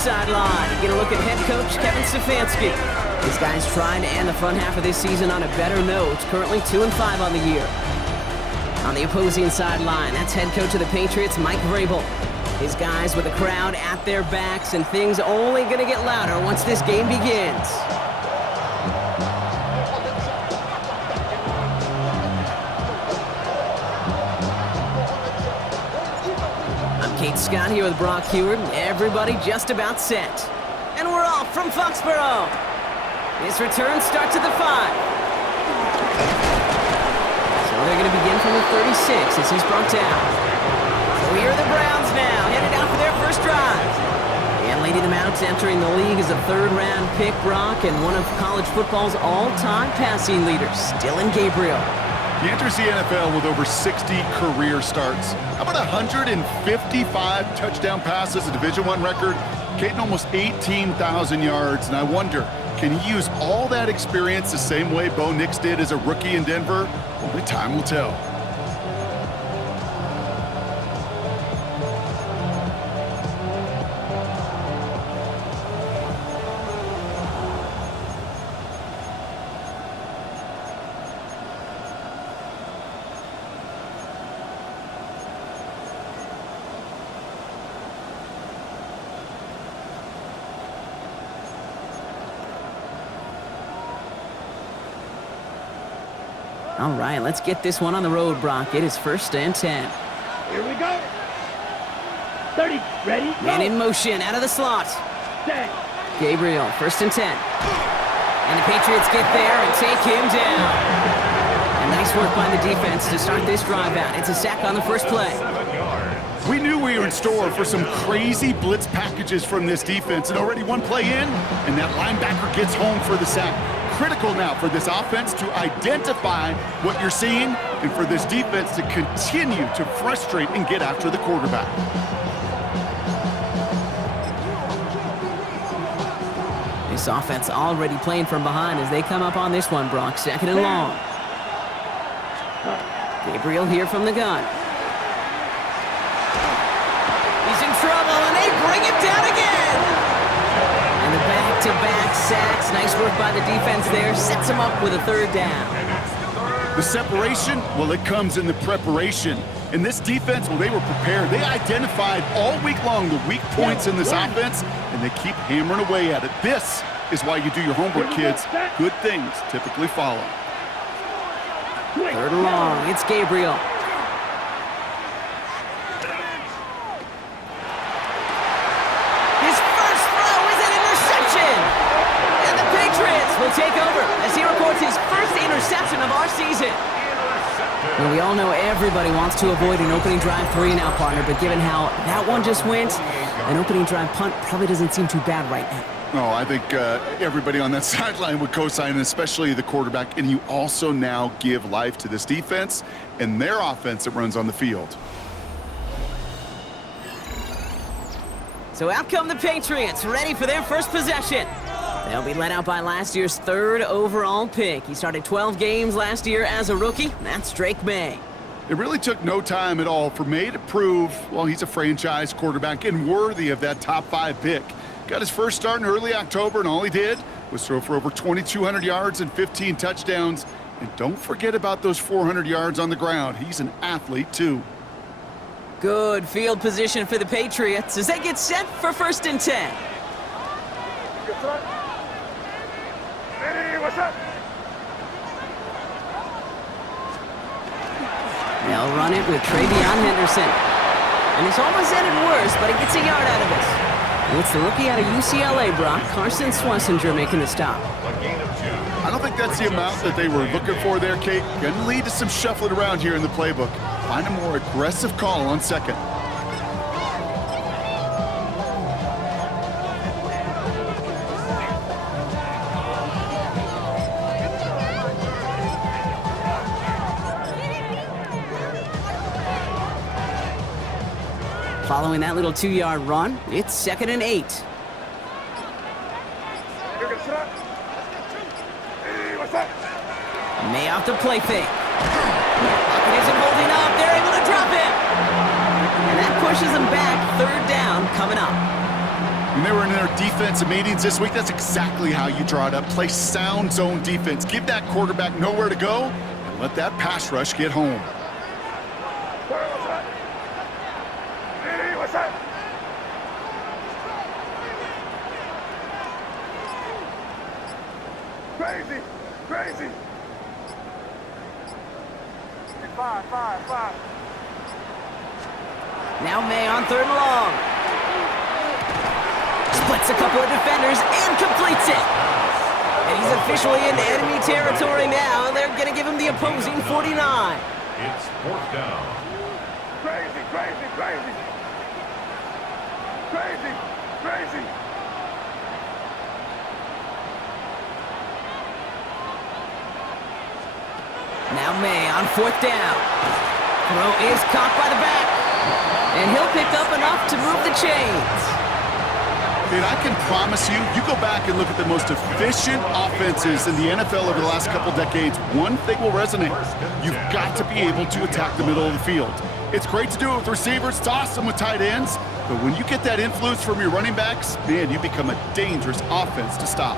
sideline. You get a look at head coach Kevin Stefanski. These guys trying to end the front half of this season on a better note. Currently 2-5 on the year. On the opposing sideline, that's head coach of the Patriots, Mike Vrabel. His guys with the crowd at their backs, and things only going to get louder once this game begins. I'm Kate Scott here with Brock Heward. Everybody just about set. And we're off from Foxborough. This return starts at the 5. So they're going to begin from the 36 as he's brought down. So here are the Browns now, headed out for their first drive. And leading them out, entering the league as a third-round pick, Brock, and one of college football's all-time passing leaders, Dylan Gabriel. He enters the NFL with over 60 career starts. How about 155 touchdown passes, a Division I record, getting almost 18,000 yards, and I wonder, can he use all that experience the same way Bo Nix did as a rookie in Denver? Only time will tell. All right, let's get this one on the road, Brock. It is 1st and 10. Here we go. 30, ready, go. Man in motion, out of the slot. 10. Gabriel, 1st and 10. And the Patriots get there and take him down. And nice work by the defense to start this drive out. It's a sack on the first play. We knew we were in store for some crazy blitz packages from this defense, and already one play in, and that linebacker gets home for the sack. Critical now for this offense to identify what you're seeing and for this defense to continue to frustrate and get after the quarterback. This offense already playing from behind as they come up on this one, Brock. 2nd and long. Gabriel here from the gun. He's in trouble, and they bring him down again. And the back-to-back sacks. Nice work by the defense there. Sets him up with a 3rd down. The separation, well, it comes in the preparation. In this defense, well, they were prepared. They identified all week long the weak points in this offense, and they keep hammering away at it. This is why you do your homework, kids. Good things typically follow. 3rd and long. It's Gabriel. Will take over as he records his first interception of our season. Well, we all know everybody wants to avoid an opening drive 3-and-out, partner, but given how that one just went, an opening drive punt probably doesn't seem too bad right now. No, I think everybody on that sideline would co-sign, especially the quarterback, and you also now give life to this defense and their offense that runs on the field. So out come the Patriots, ready for their first possession. They'll be led out by last year's 3rd overall pick. He started 12 games last year as a rookie. That's Drake May. It really took no time at all for May to prove, well, he's a franchise quarterback and worthy of that top 5 pick. Got his first start in early October, and all he did was throw for over 2,200 yards and 15 touchdowns. And don't forget about those 400 yards on the ground. He's an athlete, too. Good field position for the Patriots as they get set for 1st and 10. What's up? They'll run it with Travion Henderson. And it's almost ended worse, but he gets a yard out of it. And it's the rookie out of UCLA, Brock, Carson Swessinger, making the stop. I don't think that's the amount that they were looking for there, Kate. Going to lead to some shuffling around here in the playbook. Find a more aggressive call on 2nd. Following that little 2-yard run, it's 2nd and 8. May off the play fake. Pocket isn't holding up. They're able to drop it. And that pushes them back. 3rd down coming up. When they were in their defensive meetings this week, that's exactly how you draw it up. Play sound zone defense. Give that quarterback nowhere to go and let that pass rush get home. Crazy, crazy. 5. Now May on 3rd and long. Splits a couple of defenders and completes it. And he's officially in enemy territory now. They're going to give him the opposing 49. It's 4th down. Crazy. Now May on 4th down. Throw is caught by the back. And he'll pick up enough to move the chains. And I can promise you, you go back and look at the most efficient offenses in the NFL over the last couple decades, one thing will resonate. You've got to be able to attack the middle of the field. It's great to do it with receivers, it's awesome with tight ends, but when you get that influence from your running backs, man, you become a dangerous offense to stop.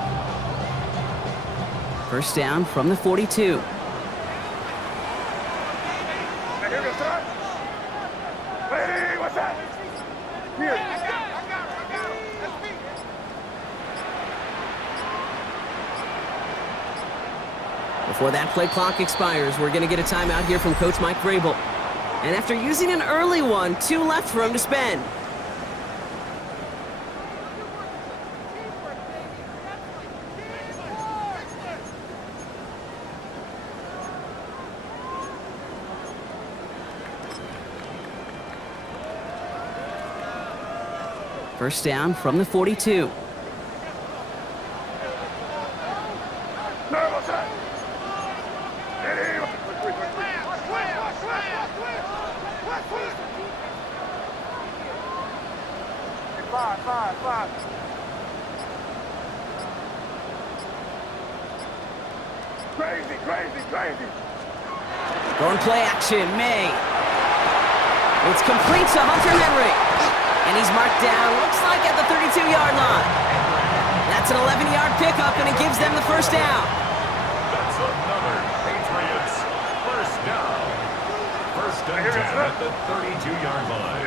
1st down from the 42. Lady, what's that? Here. Before that play clock expires, we're going to get a timeout here from Coach Mike Vrabel. And after using an early one, 2 left for him to spend. First down from the 42. Five. Crazy. Going play action, May. It's complete to Hunter Henry. And he's marked down, looks like at the 32-yard line. That's an 11-yard pickup, and it gives them the 1st down. That's another Patriots 1st down. 1st and 10 at the 32-yard line.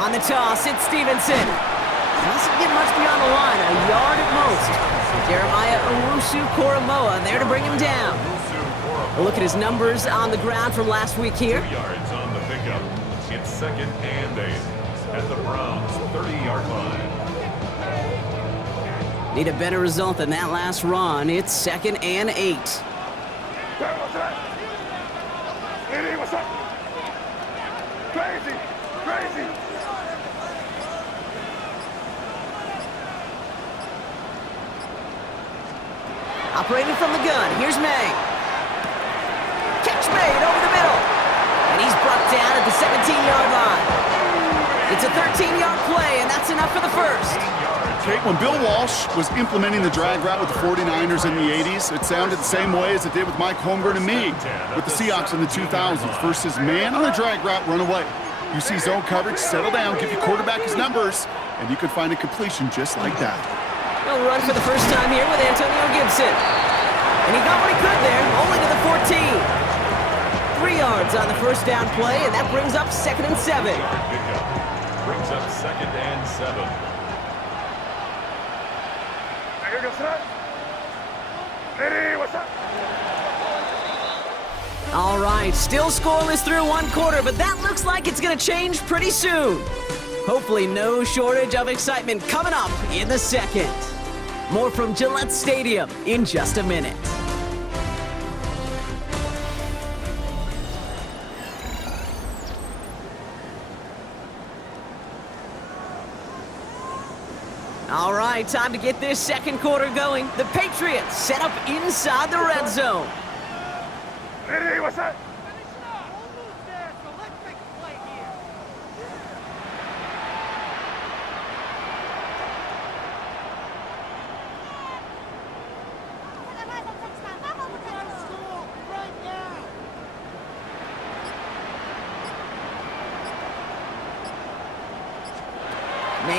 On the toss, it's Stevenson. Doesn't get much beyond the line, a yard at most. Jeremiah Owusu-Koramoah there to bring him down. A look at his numbers on the ground from last week here. 2 yards on the pickup. It's 2nd and 8 at the Browns' 30-yard line. Need a better result than that last run. It's 2nd and 8. What's that? Crazy. Operating from the gun, here's May. Catch made over the middle. And he's brought down at the 17-yard line. It's a 13-yard play, and that's enough for the 1st. Okay, when Bill Walsh was implementing the drag route with the 49ers in the 80s, it sounded the same way as it did with Mike Holmgren and me with the Seahawks in the 2000s versus man on a drag route, run away. You see zone coverage, settle down, give your quarterback his numbers, and you could find a completion just like that. He'll run for the first time here with Antonio Gibson. And he got what he could there, only to the 14. 3 yards on the 1st down play, and that brings up 2nd and 7. Brings up 2nd and 7. Lady, what's that? All right, still scoreless through 1 quarter, but that looks like it's going to change pretty soon. Hopefully no shortage of excitement coming up in the 2nd. More from Gillette Stadium in just a minute. All right, time to get this 2nd quarter going. The Patriots set up inside the red zone. Lady, what's that?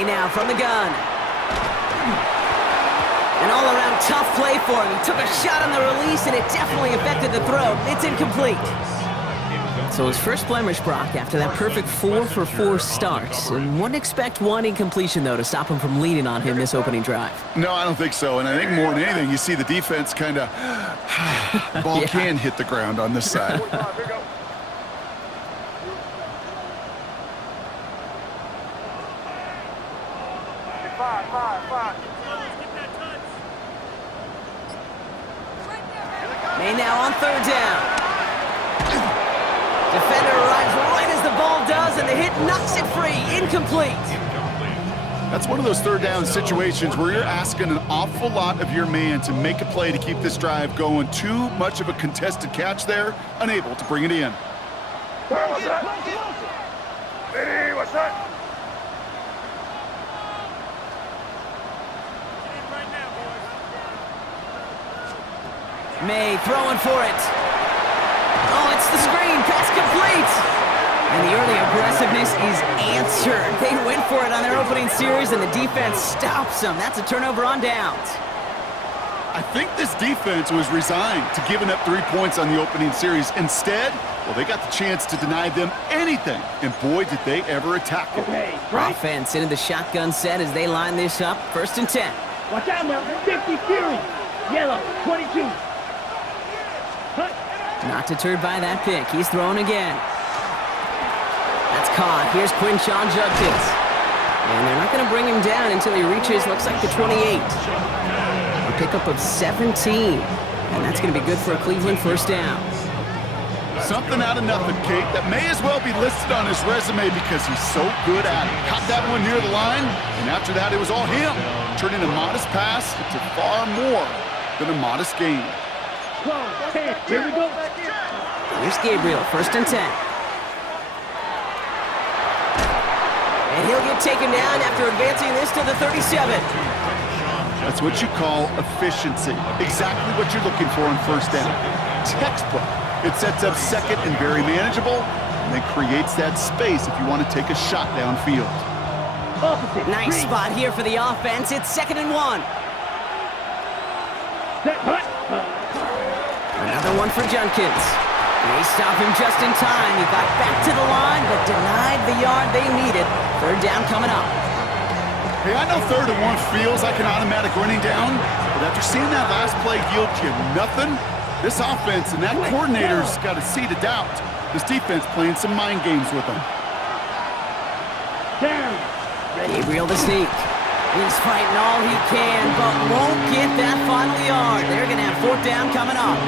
May now from the gun. An all-around tough play for him. He took a shot on the release, and it definitely affected the throw. It's incomplete. So his first blemish, Brock, after that perfect 4-for-4 start. And wouldn't expect one incompletion, though, to stop him from leaning on him this opening drive. No, I don't think so. And I think more than anything, you see the defense kind of... ball can hit the ground on this side. Five. May now on third down. Defender arrives right as the ball does, and the hit knocks it free. Incomplete. That's one of those third down situations where you're asking an awful lot of your man to make a play to keep this drive going. Too much of a contested catch there, unable to bring it in. What's that? Lady, what's that? May throwing for it. Oh, it's the screen. Pass complete. And the early aggressiveness is answered. They went for it on their opening series, and the defense stops them. That's a turnover on downs. I think this defense was resigned to giving up 3 points on the opening series. Instead, well, they got the chance to deny them anything. And boy, did they ever attack it. Okay, right. Offense into the shotgun set as they line this up. 1st and 10. Watch out now. 50 Fury. Yellow, 22. Hut. Not deterred by that pick. He's throwing again. That's caught. Here's Quinshawn Judkins. And they're not going to bring him down until he reaches, looks like, the 28. A pickup of 17. And that's going to be good for a Cleveland first down. Something out of nothing, Kate, that may as well be listed on his resume because he's so good at it. Caught that one near the line, and after that, it was all him. Turning a modest pass into far more than a modest gain. 12, 10. Here we go. Here's Gabriel, 1st and 10. And he'll get taken down after advancing this to the 37. That's what you call efficiency. Exactly what you're looking for on first down. Textbook. It sets up second and very manageable, and then creates that space if you want to take a shot downfield. Opposite. Nice spot here for the offense. It's 2nd and 1. Set, hut. Another one for Judkins. They stop him just in time. He got back to the line, but denied the yard they needed. 3rd down coming up. Hey, I know 3rd and 1 feels like an automatic running down, but after seeing that last play yield you nothing, this offense and that coordinator's got a seed of doubt. This defense playing some mind games with them. Down. Gabriel the sneak. He's fighting all he can, but won't get that final yard. They're going to have 4th down coming up.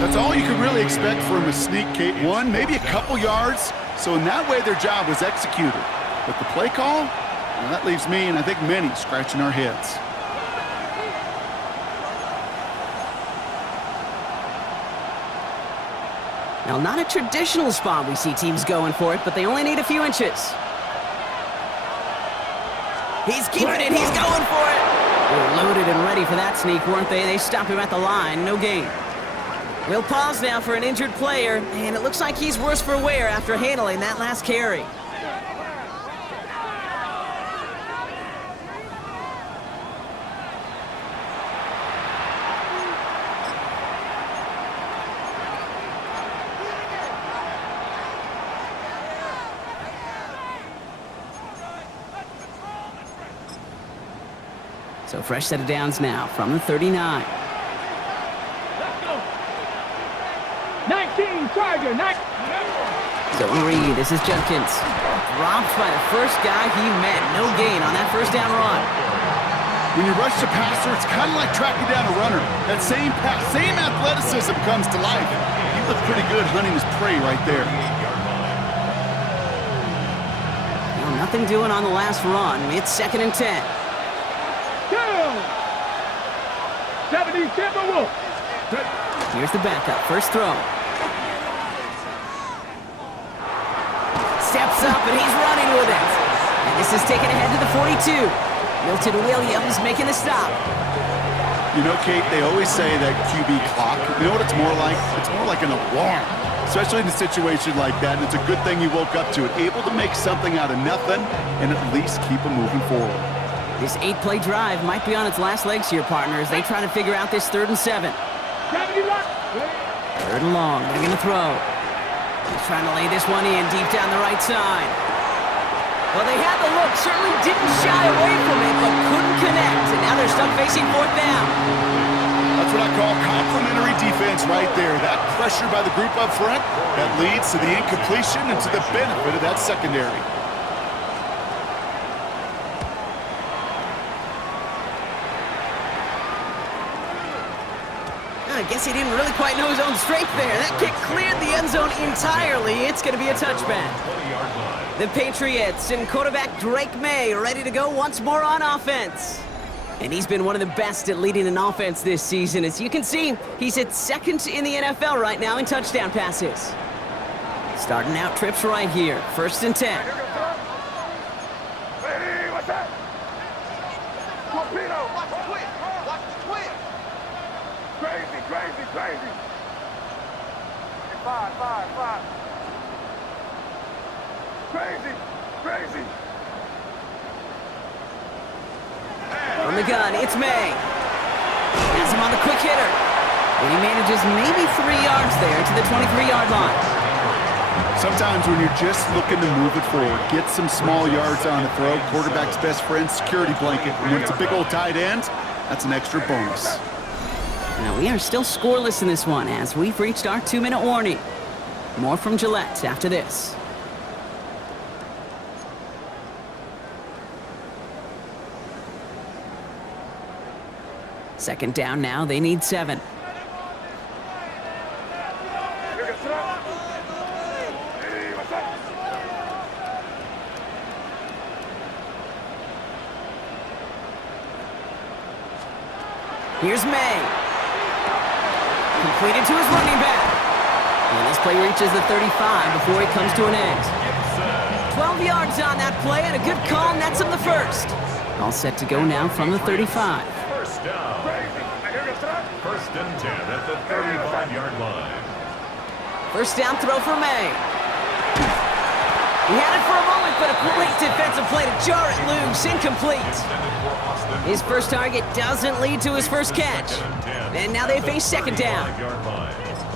That's all you could really expect from a sneak, Kate. One, maybe a couple yards. So in that way, their job was executed. But the play call, well, that leaves me and I think many scratching our heads. Now, not a traditional spot we see teams going for it, but they only need a few inches. He's keeping it. He's going for it. They were loaded and ready for that sneak, weren't they? They stopped him at the line. No gain. We'll pause now for an injured player, and it looks like he's worse for wear after handling that last carry. So fresh set of downs now from the 39. Let's go. 19, Charger, 9. So Reed, this is Judkins. Dropped by the first guy he met. No gain on that first down run. When you rush the passer, it's kind of like tracking down a runner. That same pass, same athleticism comes to life. He looked pretty good hunting his prey right there. Well, nothing doing on the last run. It's 2nd and 10. Down. 70 Timberwolves. Here's the backup. First throw. Steps up, and he's running with it. And this is taken ahead to the 42. Milton Williams making the stop. You know, Kate, they always say that QB clock, you know what it's more like? It's more like an alarm. especially in a situation like that. And it's a good thing he woke up to it, able to make something out of nothing and at least keep him moving forward. This 8-play drive might be on its last legs here, partner, as they try to figure out this 3rd and 7. 3rd and long, they're going to throw. He's trying to lay this one in deep down the right side. Well, they had the look, certainly didn't shy away from it, but couldn't connect. And now they're stuck facing 4th down. That's what I call complementary defense right there. That pressure by the group up front, that leads to the incompletion and to the benefit of that secondary. I guess he didn't really quite know his own strength there. That kick cleared the end zone entirely. It's going to be a touchback. The Patriots and quarterback Drake May ready to go once more on offense. And he's been one of the best at leading an offense this season. As you can see, he's at 2nd in the NFL right now in touchdown passes. Starting out trips right here. 1st and 10. Hey, what's that? Torpedo! Watch the twin! Watch the twin! Crazy, crazy, crazy! 5, 5, 5. Crazy, crazy! From the gun, it's May. Has him on the quick hitter. And he manages maybe 3 yards there to the 23-yard line. Sometimes when you're just looking to move it forward, get some small yards on the throw, quarterback's best friend, security blanket. And when it's a big old tight end, that's an extra bonus. Now, we are still scoreless in this one as we've reached our 2-minute warning. More from Gillette after this. Second down now, they need 7. Here's May. Completed to his running back. And this play reaches the 35 before he comes to an end. 12 yards on that play and a good call, nets him the 1st. All set to go now from the 35. First down. 1st and 10 at the 35-yard line. 1st down throw for May. He had it for a moment, but a great defensive play to jar it loose. Incomplete. His first target doesn't lead to his first catch. And now they face 2nd down.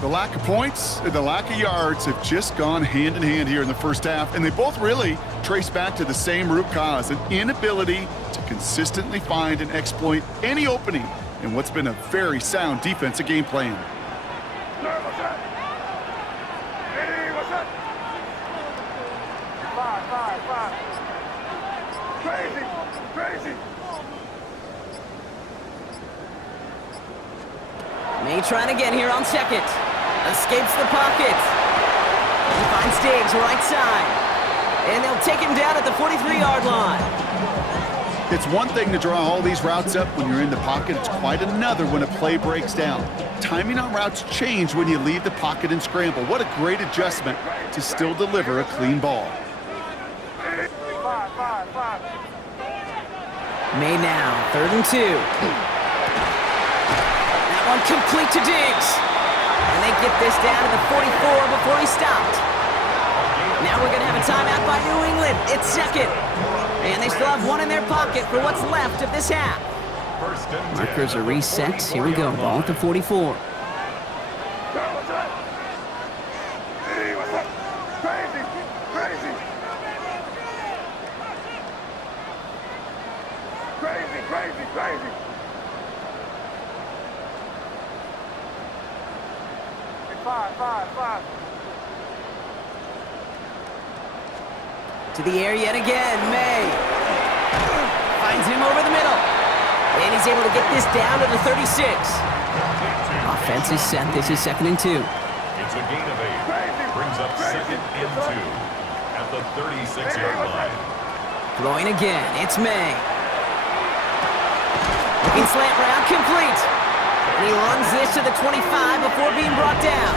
The lack of points and the lack of yards have just gone hand in hand here in the first half, and they both really trace back to the same root cause, an inability to consistently find and exploit any opening in what's been a very sound defensive game plan. What's that? Hey, what's that? 5, 5, 5. Crazy, crazy. May trying again here on 2nd. Escapes the pocket. He finds Diggs right side. And they'll take him down at the 43-yard line. It's one thing to draw all these routes up when you're in the pocket. It's quite another when a play breaks down. Timing on routes change when you leave the pocket and scramble. What a great adjustment to still deliver a clean ball. 5, 5, 5. May now, 3rd and 2. That one complete to Diggs. And they get this down to the 44 before he stopped. Now we're going to have a timeout by New England. It's 2nd. And they still have 1 in their pocket for what's left of this half. Markers are reset. Here we go. Ball at the 44. Hey, what's up? Crazy, crazy. Crazy, crazy, crazy. 5, 5, 5. To the air yet again, May. Finds him over the middle. And he's able to get this down to the 36. Offense is set. This is 2nd and 2. It's a gain of 8. Brings up 2nd and 2 at the 36-yard line. Throwing again. It's May. Looking slant route, complete. And he runs this to the 25 before being brought down.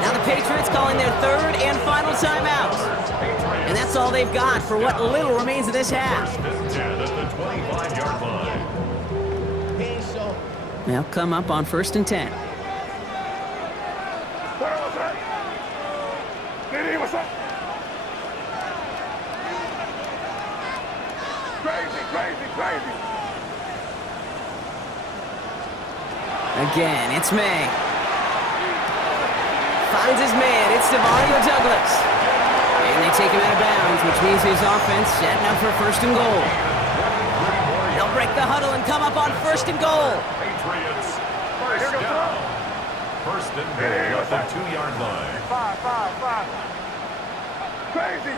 Now the Patriots calling their 3rd and final timeout. And that's all they've got for what little remains of this half. 1st and 10 at the 25-yard line. They'll come up on 1st and 10. What was that? Again, it's May. Finds his man. It's Mario Douglas. And they take him out of bounds, which means his offense setting up for first and goal. They'll break the huddle and come up on first and goal. Patriots, first down. First and goal at the 2-yard line. Five. Crazy.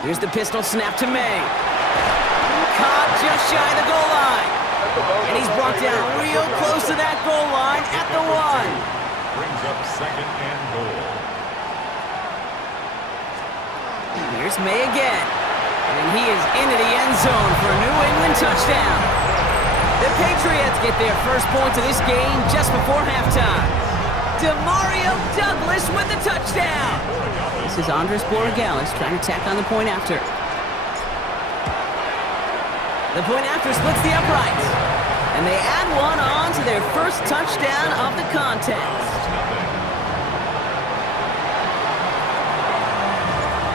Here's the pistol snap to May. Caught just shy of the goal line. And he's brought down real close to that goal line at the 1. Brings up second and goal. Here's May again. And he is into the end zone for a New England touchdown. The Patriots get their first points of this game just before halftime. Mario Douglas with the touchdown. This is Andres Borregales trying to tack on the point after. The point after splits the uprights. And they add one on to their first touchdown of the contest.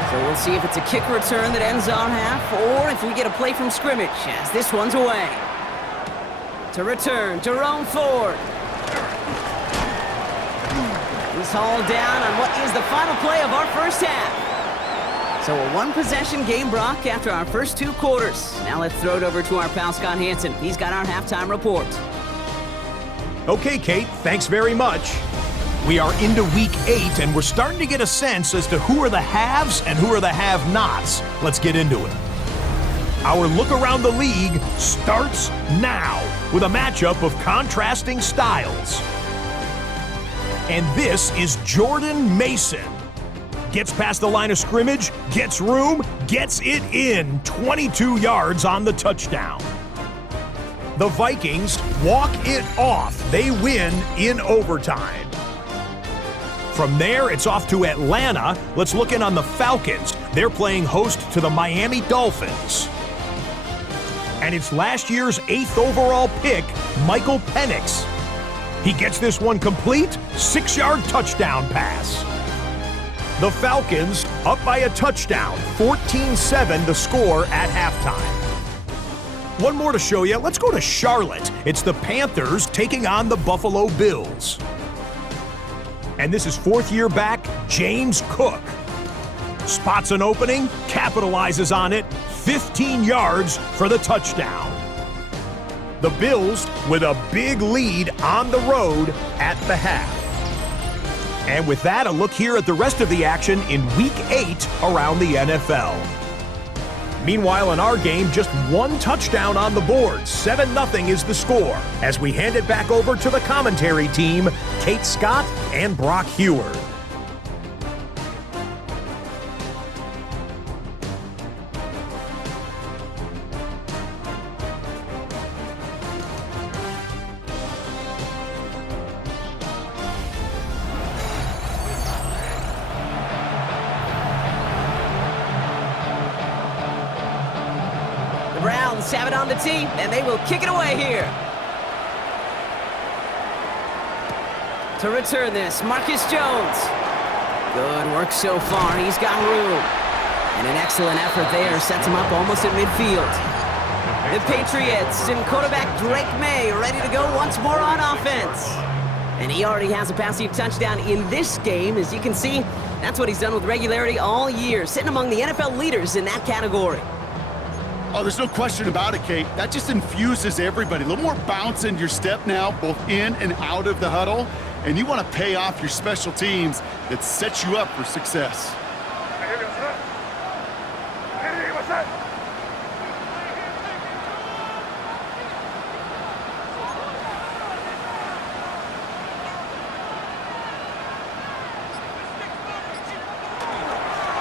So we'll see if it's a kick return that ends on half, or if we get a play from scrimmage, as this one's away. To return, Jerome Ford. He's hauled down on what is the final play of our first half. So a one-possession game, Brock, after our first 2 quarters. Now let's throw it over to our pal Scott Hansen. He's got our halftime report. Okay, Kate, thanks very much. We are into week 8, and we're starting to get a sense as to who are the haves and who are the have-nots. Let's get into it. Our look around the league starts now with a matchup of contrasting styles. And this is Jordan Mason. Gets past the line of scrimmage, gets room, gets it in, 22 yards on the touchdown. The Vikings walk it off. They win in overtime. From there, it's off to Atlanta. Let's look in on the Falcons. They're playing host to the Miami Dolphins. And it's last year's 8th overall pick, Michael Penix. He gets this one complete, 6-yard touchdown pass. The Falcons up by a touchdown, 14-7 the score at halftime. One more to show you. Let's go to Charlotte. It's the Panthers taking on the Buffalo Bills. And this is 4th-year back, James Cook. Spots an opening, capitalizes on it, 15 yards for the touchdown. The Bills with a big lead on the road at the half. And with that, a look here at the rest of the action in Week 8 around the NFL. Meanwhile, in our game, just 1 touchdown on the board. 7-0 is the score. As we hand it back over to the commentary team, Kate Scott and Brock Heward. Browns have it on the tee, and they will kick it away here. To return this, Marcus Jones. Good work so far. He's got room. And an excellent effort there sets him up almost at midfield. The Patriots and quarterback Drake May ready to go once more on offense. And he already has a passing touchdown in this game. As you can see, that's what he's done with regularity all year, sitting among the NFL leaders in that category. Oh, there's no question about it, Kate. That just infuses everybody. A little more bounce in your step now, both in and out of the huddle. And you want to pay off your special teams that sets you up for success.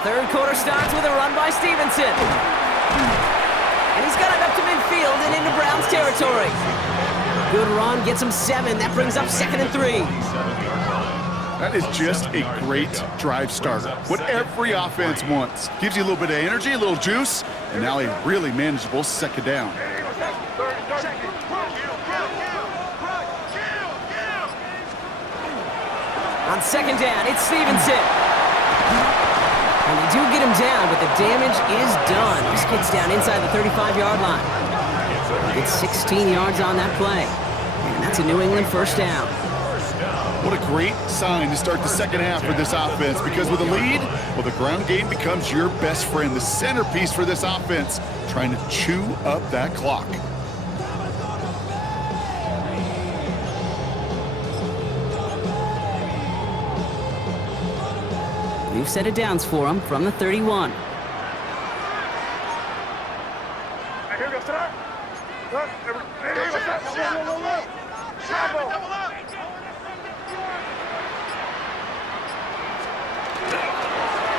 Third quarter starts with a run by Stevenson. And he's got it up to midfield and into Browns territory. Good run, gets him 7. That brings up 2nd and 3. That is just a great drive starter. What every offense wants. Gives you a little bit of energy, a little juice, and now a really manageable 2nd down. On 2nd down, it's Stevenson. And they do get him down, but the damage is done. This kid's down inside the 35-yard line. It's 16 yards on that play. And that's a New England first down. What a great sign to start the second half for this offense, because with a lead, well, the ground game becomes your best friend, the centerpiece for this offense, trying to chew up that clock. We've set it downs for him from the 31.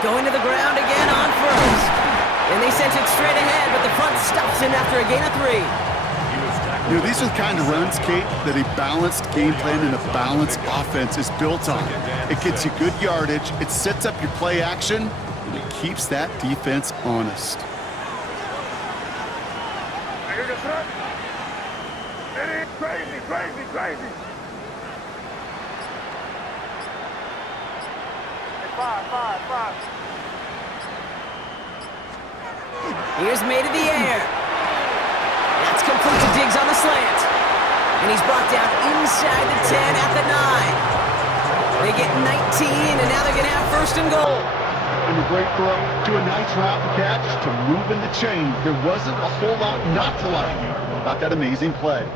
Going to the ground again on first. And they sent it straight ahead, but the front stops him after a gain of 3. You know, these are the kind of runs, Kate, that a balanced game plan and a balanced offense is built on. It gets you good yardage, it sets up your play action, and it keeps that defense honest. Crazy. Five. Here's made in the air. That's complete to Diggs on the slant. And he's brought down inside the 10 at the 9. They get 19, and now they're going to have first and goal. And a great throw to a nice route and catch to move in the chain. There wasn't a whole lot not to like about that amazing play.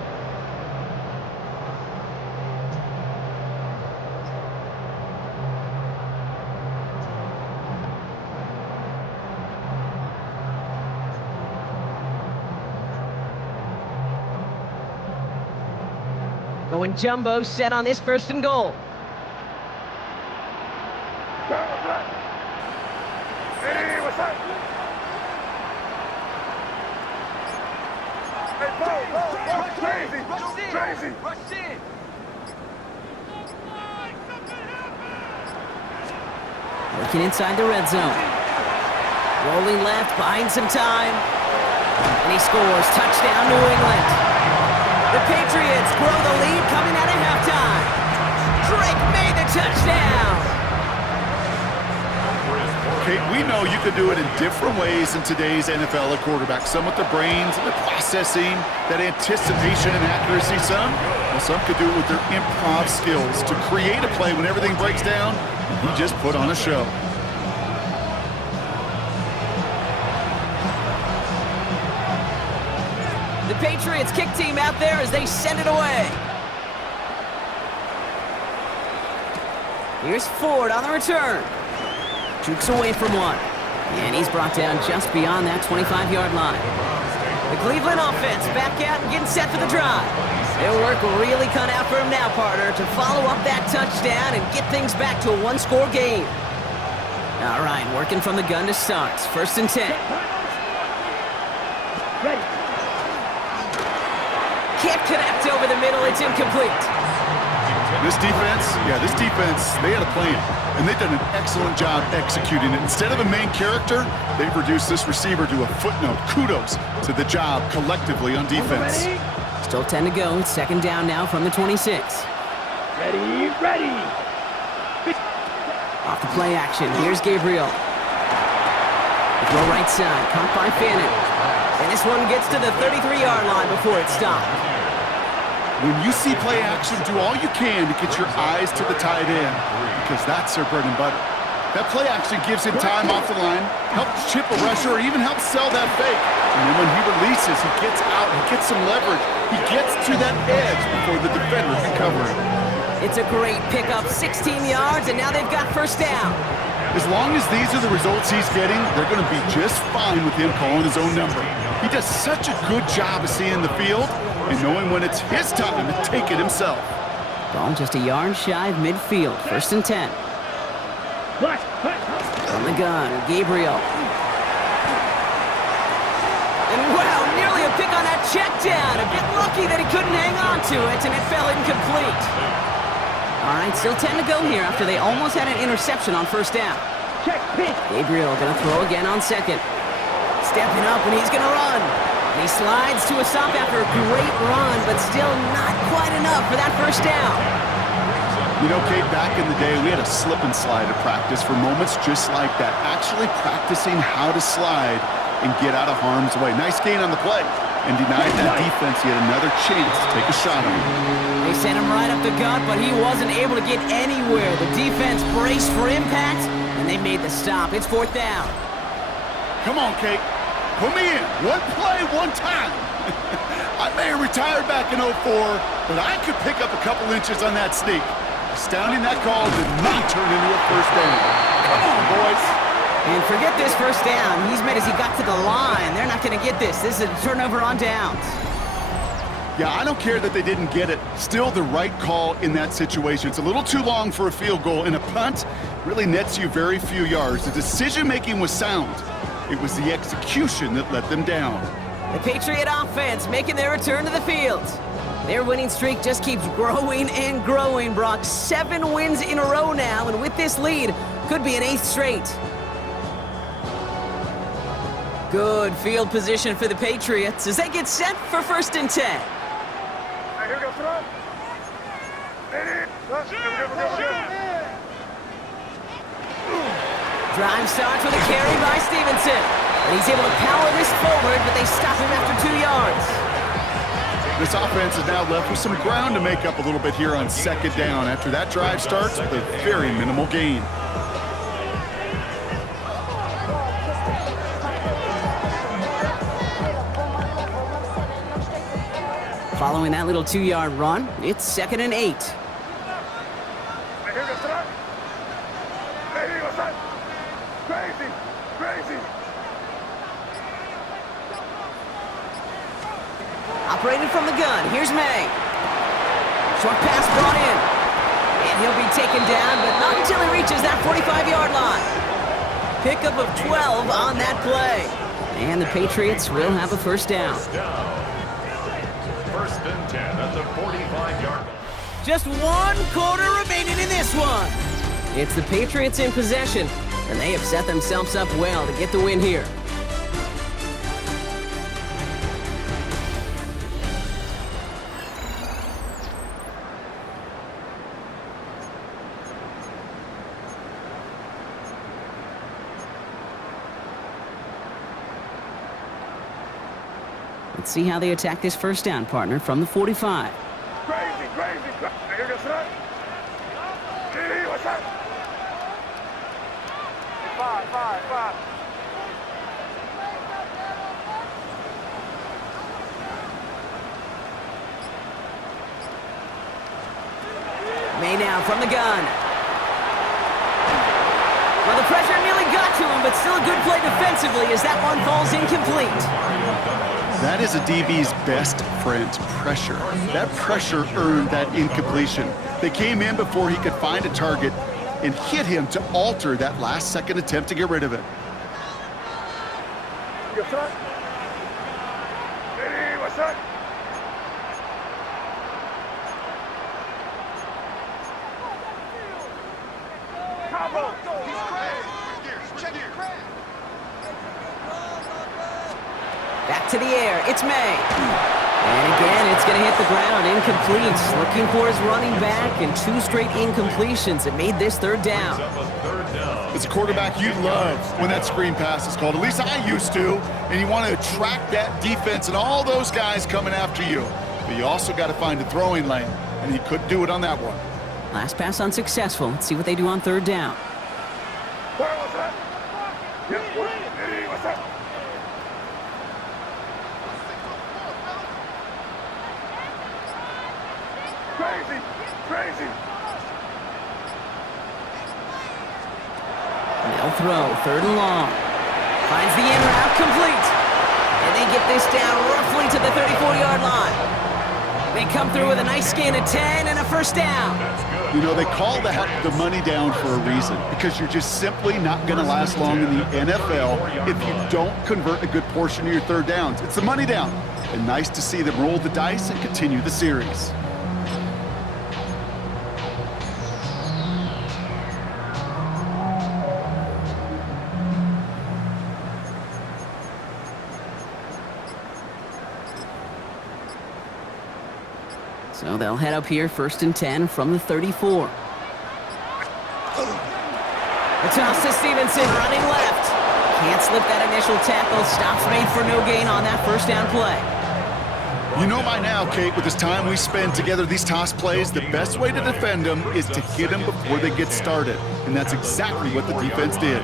Going jumbo set on this first and goal. Hey, what's up? Hey, Bo, crazy. Rush in. Working inside the red zone. Rolling left, buying some time. And he scores. Touchdown, New England. The Patriots grow the lead coming out of halftime. Drake made the touchdown. Kate, we know you can do it in different ways in today's NFL at quarterback. Some with the brains and the processing, that anticipation and accuracy. Some could do it with their improv skills to create a play when everything breaks down. And he just put on a show. The Patriots kick team out there as they send it away. Here's Ford on the return. Jukes away from one. And he's brought down just beyond that 25-yard line. The Cleveland offense back out and getting set for the drive. Their work really cut out for him now, partner, to follow up that touchdown and get things back to a one-score game. All right, working from the gun to start. First and 10. Ready. Can't connect over the middle. It's incomplete. This defense, they had a plan, and they've done an excellent job executing it. Instead of a main character, they've reduced this receiver to a footnote. Kudos to the job collectively on defense. Still 10 to go. It's second down now from the 26. Ready. Off the play action. Here's Gabriel. The throw right side. Caught by Fannin. And this one gets to the 33-yard line before it's stopped. When you see play action, do all you can to get your eyes to the tight end, because that's their bread and butter. That play action gives him time off the line, helps chip a rusher, or even helps sell that fake. And then when he releases, he gets out, he gets some leverage. He gets to that edge before the defender can cover him. It's a great pickup, 16 yards, and now they've got first down. As long as these are the results he's getting, they're going to be just fine with him calling his own number. He does such a good job of seeing the field and knowing when it's his time to take it himself. Ball just a yard shy of midfield. First and 10. From the gun, Gabriel. And wow, nearly a pick on that check down. A bit lucky that he couldn't hang on to it, and it fell incomplete. All right, still 10 to go here after they almost had an interception on first down. Check pitch. Gabriel gonna throw again on second. Stepping up, and he's gonna run. And he slides to a stop after a great run, but still not quite enough for that first down. You know, Kate, back in the day, we had a slip and slide at practice for moments just like that. Actually practicing how to slide and get out of harm's way. Nice gain on the play. And denied that defense yet another chance to take a shot on him. They sent him right up the gut, but he wasn't able to get anywhere. The defense braced for impact, and they made the stop. It's 4th down. Come on, Kate. Put me in. One play, one time. I may have retired back in 04, but I could pick up a couple inches on that sneak. Astounding that call did not turn into a first down. Come on, boys. And forget this first down. He's made as he got to the line. They're not going to get this. This is a turnover on downs. Yeah, I don't care that they didn't get it. Still the right call in that situation. It's a little too long for a field goal, and a punt really nets you very few yards. The decision-making was sound. It was the execution that let them down. The Patriot offense making their return to the field. Their winning streak just keeps growing and growing, Brock. 7 wins in a row now, and with this lead, could be an 8th straight. Good field position for the Patriots as they get set for 1st and 10. Drive starts with a carry by Stevenson. And he's able to power this forward, but they stop him after 2 yards. This offense is now left with some ground to make up a little bit here on 2nd down after that drive starts with a very minimal gain. Following that little 2-yard run, it's 2nd and 8. Operating from the gun, here's May. Short pass brought in. And he'll be taken down, but not until he reaches that 45-yard line. Pickup of 12 on that play. And the Patriots will have a 1st down. 1st and 10 at the 45-yard line. Just 1 quarter remaining in this one. It's the Patriots in possession, and they have set themselves up well to get the win here. Let's see how they attack this 1st down, partner, from the 45. Crazy. What's up? 5. May now from the gun. Well, the pressure nearly got to him, but still a good play defensively as that one falls incomplete. That is a DB's best friend, pressure. That pressure earned that incompletion. They came in before he could find a target and hit him to alter that last-second attempt to get rid of it. What's up? Combo. He's crazy. Check your crack. Back to the air, it's May. And again, it's going to hit the ground, incomplete. Looking for his running back, and 2 straight incompletions. It made this 3rd down. As a quarterback, you love when that screen pass is called. At least I used to. And you want to attract that defense and all those guys coming after you. But you also got to find a throwing lane, and he couldn't do it on that one. Last pass unsuccessful. Let's see what they do on 3rd down. What's up? What's up? Crazy. They'll throw, 3rd and long. Finds the in route, complete. And they get this down roughly to the 34-yard line. They come through with a nice gain of 10 and a 1st down. You know, they call that the money down for a reason, because you're just simply not going to last long in the NFL if you don't convert a good portion of your 3rd downs. It's the money down. And nice to see them roll the dice and continue the series. So they'll head up here 1st and 10 from the 34. Toss to Stevenson, running left. Can't slip that initial tackle. Stops made for no gain on that first down play. You know by now, Kate, with this time we spend together these toss plays, the best way to defend them is to hit them before they get started. And that's exactly what the defense did.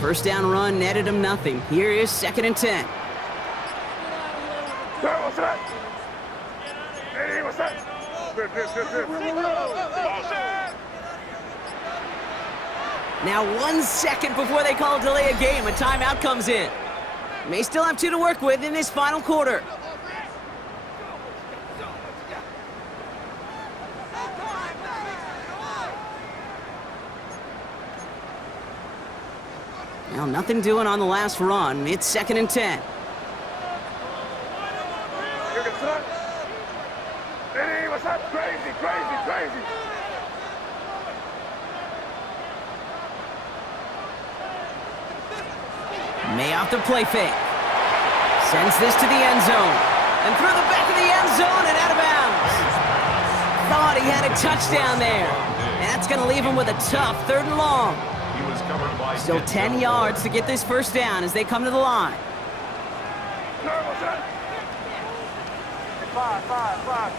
First down run netted him nothing. Here is 2nd and 10. What's that? Hey, what's that? Good. Now 1 second before they call delay a game, a timeout comes in. May still have 2 to work with in this final quarter. Now nothing doing on the last run. It's 2nd and 10. Hey, what's up? Crazy. May off the play fake. Sends this to the end zone. And through the back of the end zone and out of bounds. Thought he had a touchdown there. And that's going to leave him with a tough 3rd and long. He was covered by Still 10 yards to get this first down as they come to the line. What's that? 5.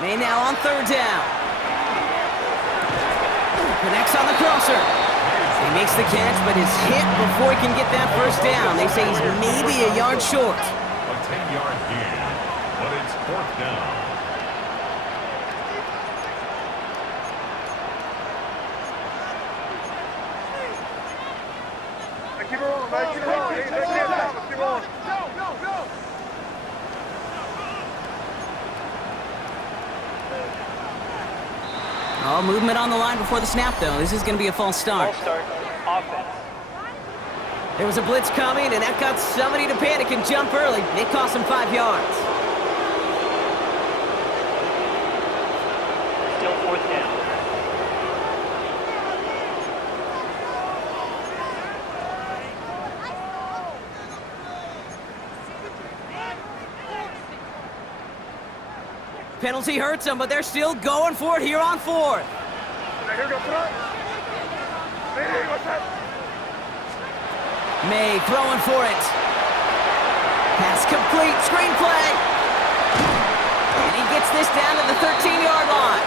May now on 3rd down. Connects on the crosser. He makes the catch, but is hit before he can get that first down. They say he's maybe a yard short. a 10-yard gain, but it's 4th down. Keep it on, man. Keep it on. Keep it on. Go. Oh, movement on the line before the snap, though. This is going to be a false start. False start. Offense. There was a blitz coming, and that got somebody to panic and jump early. It cost him 5 yards. Still 4th down. Penalty hurts them, but they're still going for it here on 4th. Here goes front. Hey, what's that? May throwing for it. Pass complete. Screenplay. And he gets this down to the 13-yard line.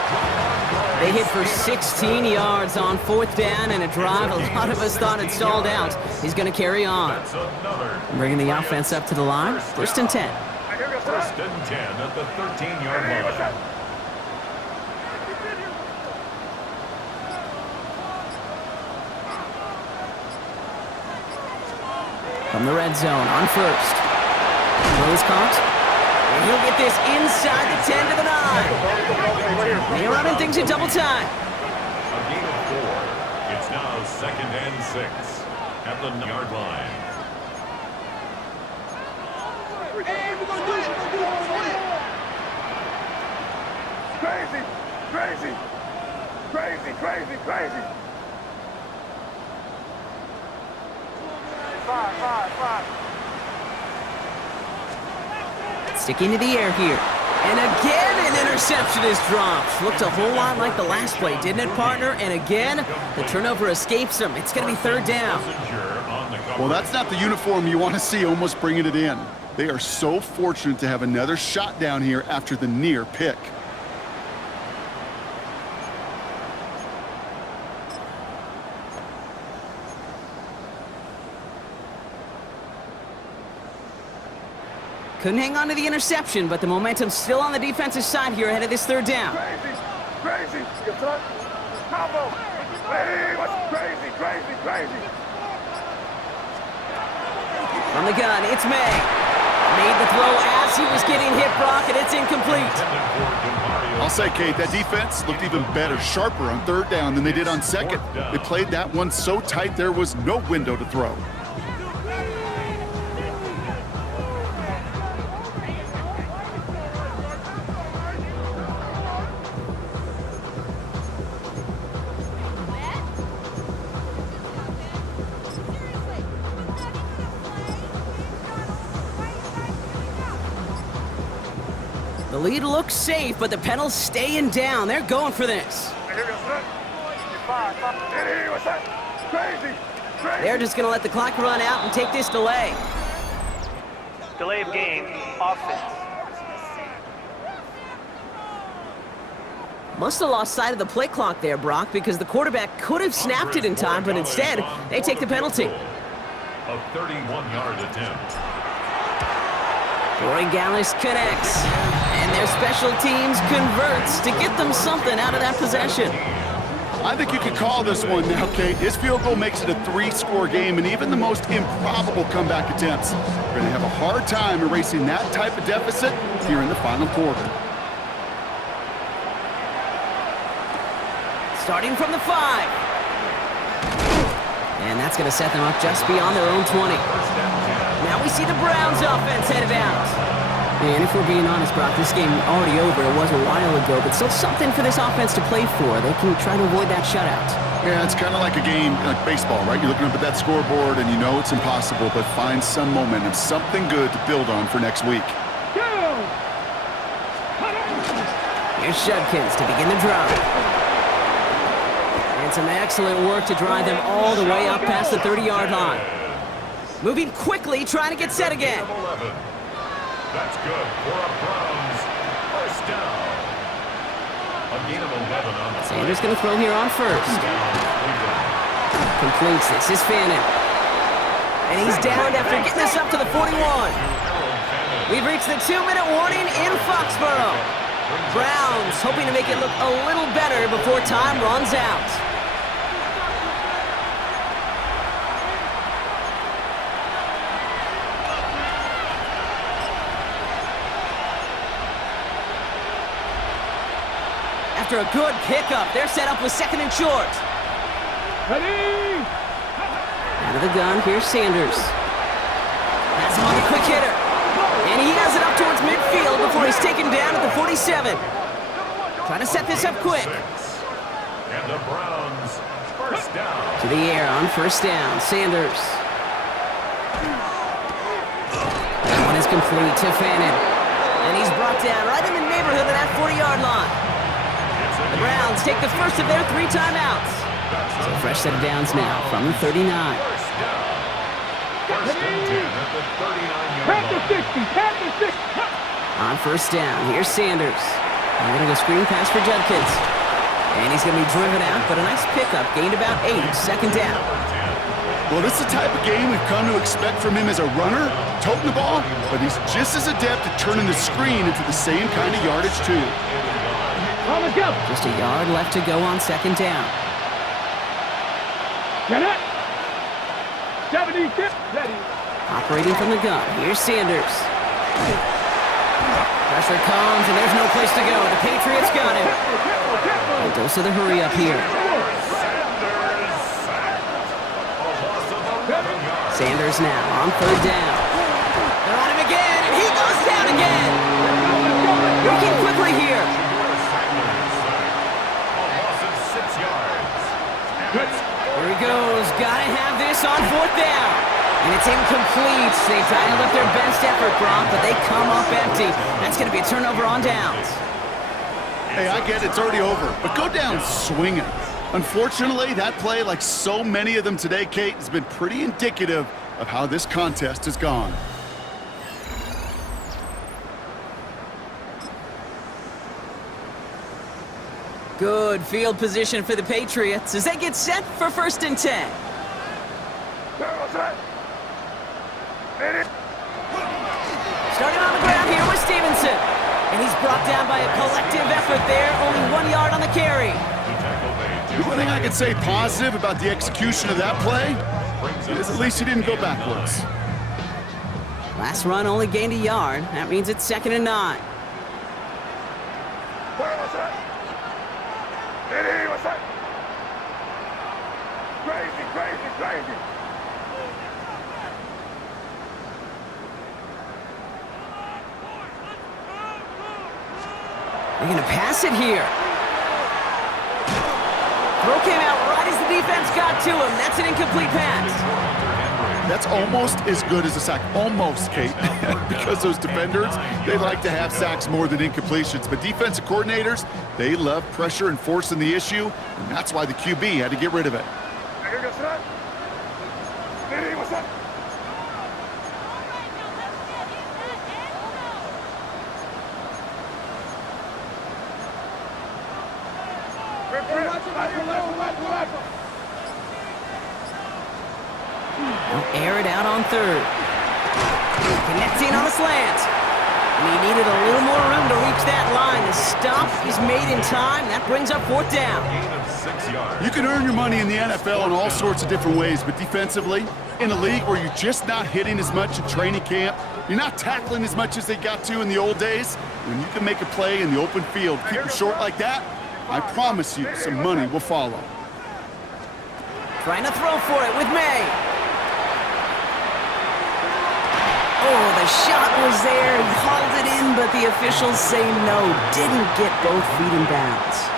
They hit for 16 yards on 4th down and a drive a lot of us thought had stalled out. He's going to carry on. That's another. Bringing the offense up to the line. 1st and 10. First and 10 at the 13-yard line. From the red zone on 1st. Throws caught. And he'll get this inside the 10 to the 9. They're running things in double time. A gain of 4. It's now 2nd and 6 at the 9-yard line. Crazy. 5. Sticking to the air here. And again, an interception is dropped. Looked a whole lot like the last play, didn't it, partner? And again, the turnover escapes him. It's going to be 3rd down. Well, that's not the uniform you want to see almost bringing it in. They are so fortunate to have another shot down here after the near pick. Couldn't hang on to the interception, but the momentum's still on the defensive side here ahead of this 3rd down. Crazy. Combo. Hey, what's crazy. From the gun, it's May. Made the throw as he was getting hit, Brock, and it's incomplete. I'll say, Kate, that defense looked even better, sharper on 3rd down than they did on 2nd. They played that one so tight there was no window to throw. Lead looks safe, but the pedals staying down. They're going for this. Crazy. They're just going to let the clock run out and take this delay. Delay of game, offense. Must have lost sight of the play clock there, Brock, because the quarterback could have snapped it in time, but instead, they take the penalty. A 31-yard attempt. Roy Gallis connects, and their special teams converts to get them something out of that possession. I think you could call this one now, Kate. His field goal makes it a 3-score game, and even the most improbable comeback attempts are going to have a hard time erasing that type of deficit here in the final quarter. Starting from the 5. And that's going to set them up just beyond their own 20. Now we see the Browns offense headed out. And if we're being honest, Brock, this game already over. It was a while ago, but still something for this offense to play for. They can try to avoid that shutout. Yeah, it's kind of like a game, like baseball, right? You're looking up at that scoreboard, and you know it's impossible, but find some momentum, something good to build on for next week. Here's Judkins to begin the drive. And some excellent work to drive them all the way up past the 30-yard line. Moving quickly, trying to get set again. 11. That's good for a Browns first down. A gain of 11 on the play. Sanders going to throw here on first. Completes this. Is Fannin. And he's down after getting this up to the 41. We've reached the 2-minute warning in Foxborough. Browns hoping to make it look a little better before time runs out. After a good pickup, they're set up with 2nd and short. Ready? Out of the gun, here's Sanders. That's him on the quick hitter. And he has it up towards midfield before he's taken down at the 47. Trying to set this up quick. And the Browns first down. To the air on first down, Sanders. That one is complete to Fannin. And he's brought down right in the neighborhood of that 40-yard line. The Browns take the first of their 3 timeouts. So a fresh set of downs now from the 39. First down. First and 10 at the 39-yard Panther line. 60, Panther 60. On first down, here's Sanders. They're going to go screen pass for Judkins. And he's going to be driven out, but a nice pickup. Gained about 8, 2nd down. Well, this is the type of game we've come to expect from him as a runner, toting the ball, but he's just as adept at turning the screen into the same kind of yardage, too. On the go. Just a yard left to go on 2nd down. Get it. 76. Ready. Operating from the gun, here's Sanders. Pressure comes, and there's no place to go. The Patriots got him. A dose of the hurry up here. Sanders now on 3rd down. They're on him again, and he goes down again. Working quickly here. Here he goes. Gotta have this on 4th down. And it's incomplete. They dialed up their best effort, Brock, but they come up empty. That's going to be a turnover on downs. Hey, I get it, it's already over, but go down swinging. Unfortunately, that play, like so many of them today, Kate, has been pretty indicative of how this contest has gone. Good field position for the Patriots as they get set for 1st and 10. Starting on the ground here with Stevenson. And he's brought down by a collective effort there. Only 1 yard on the carry. The one thing I can say positive about the execution of that play is at least he didn't go backwards. Last run only gained a yard. That means it's 2nd and 9. Crazy. They're going to pass it here. Throw came out right as the defense got to him. That's an incomplete pass. That's almost as good as a sack. Almost, Kate. Because those defenders, they like to have sacks more than incompletions. But defensive coordinators, they love pressure and forcing the issue, and that's why the QB had to get rid of it. He'll air it out on third. Connecting on the slant. And he needed a little more room to reach that line. The stop is made in time. That brings up fourth down. Gain of 6 yards. You can earn your money in the NFL in all sorts of different ways, but defensively, in a league where you're just not hitting as much in training camp, you're not tackling as much as they got to in the old days, when you can make a play in the open field, keep it short like that, I promise you some money will follow. Trying to throw for it with May. Oh, the shot was there. He hauled it in, but the officials say no. Didn't get both feet in bounds.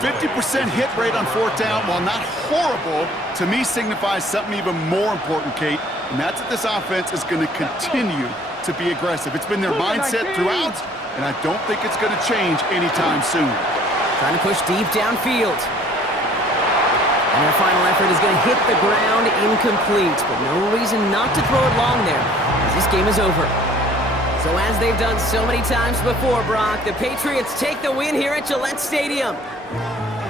50% hit rate on fourth down, while not horrible, to me signifies something even more important, Kate, and that's that this offense is going to continue to be aggressive. It's been their mindset throughout, and I don't think it's going to change anytime soon. Trying to push deep downfield. And their final effort is going to hit the ground incomplete, but no reason not to throw it long there, as this game is over. So as they've done so many times before, Brock, the Patriots take the win here at Gillette Stadium.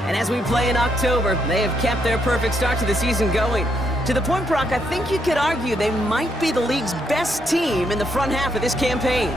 And as we play in October, they have kept their perfect start to the season going. To the point, Brock, I think you could argue they might be the league's best team in the front half of this campaign.